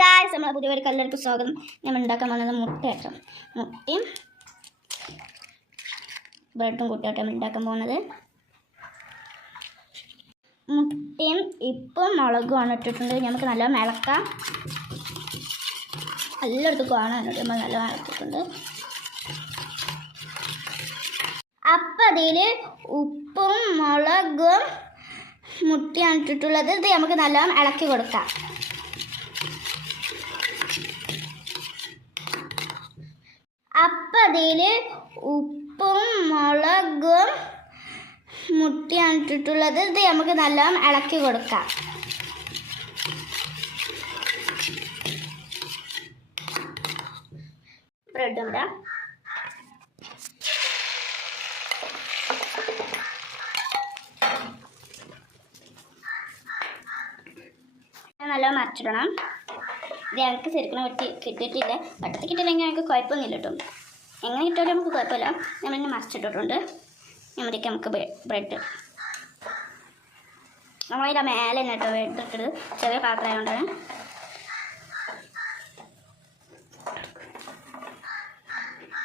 Guys, നമ്മളെ പുതിയൊരു കല്ലെടുപ്പ് സ്വാഗതം. നമ്മൾ ഉണ്ടാക്കാൻ പോകുന്നത് മുട്ടയാട്ടോ. മുട്ടയും ബ്രെഡും കൂട്ടിയാട്ടോ നമ്മൾ ഉണ്ടാക്കാൻ പോകുന്നത്. മുട്ടയും ഇപ്പം മുളകുമാണ് ഇട്ടിട്ടുണ്ട്. നമുക്ക് നല്ല ഇളക്കാം. എല്ലായിടത്തും കാണാൻ നമ്മൾ നല്ല ഇളക്കിയിട്ടുണ്ട്. അപ്പം അതിൽ ഉപ്പും മുളകും മുട്ടയാണ് ഇട്ടിട്ടുള്ളത്. ഇത് നമുക്ക് നല്ലോണം ഇളക്കി കൊടുക്കാം. അപ്പം അതിൽ ഉപ്പും മുളകും മുട്ടയാണ് ഇട്ടിട്ടുള്ളത്. ഇത് നമുക്ക് നല്ലോണം ഇളക്കി കൊടുക്കാം. ബ്രെഡ് ഇടാം. നല്ലോണം മറിച്ചിടണം. ഇത് ഞങ്ങൾക്ക് ശരിക്കും കിട്ടിയിട്ടില്ല. വട്ടത്തിൽ കിട്ടിയില്ലെങ്കിൽ ഞങ്ങൾക്ക് കുഴപ്പമൊന്നുമില്ല കേട്ടോ. എങ്ങനെ കിട്ടിയാലും നമുക്ക് കുഴപ്പമില്ല. നമ്മളിങ്ങനെ മറിച്ചിട്ടിട്ടുണ്ട്. നമ്മളിലേക്ക് നമുക്ക് ബ്രെഡ് നമ്മളതിൻ്റെ മേലെ തന്നെ കേട്ടോ ബ്രെഡ് ഇട്ടത്. ചെറിയ പാത്രം ആയതുകൊണ്ടാണ്.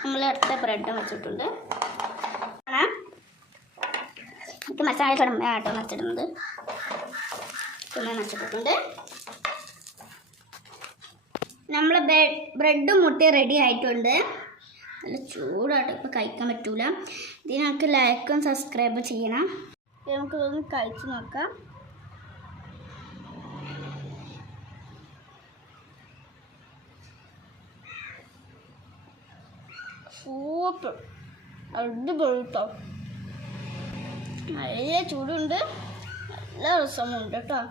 നമ്മൾ അടുത്ത ബ്രെഡ് വെച്ചിട്ടുണ്ട്. നമുക്ക് മസാല കേട്ടോ മറിച്ചിടുന്നത്. വെച്ചിട്ടുണ്ട്. നമ്മൾ ബ്രെഡും മുട്ടയും റെഡി ആയിട്ടുണ്ട്. നല്ല ചൂടായിട്ട് ഇപ്പോൾ കഴിക്കാൻ പറ്റൂല. ഇതിന് നമുക്ക് ലൈക്കും സബ്സ്ക്രൈബ് ചെയ്യണം. നമുക്ക് ഇതൊന്ന് കഴിച്ച് നോക്കാം. സൂപ്പർ, അടിപൊളിട്ടോ. നല്ല ചൂടുണ്ട്, നല്ല രസമുണ്ട് കേട്ടോ.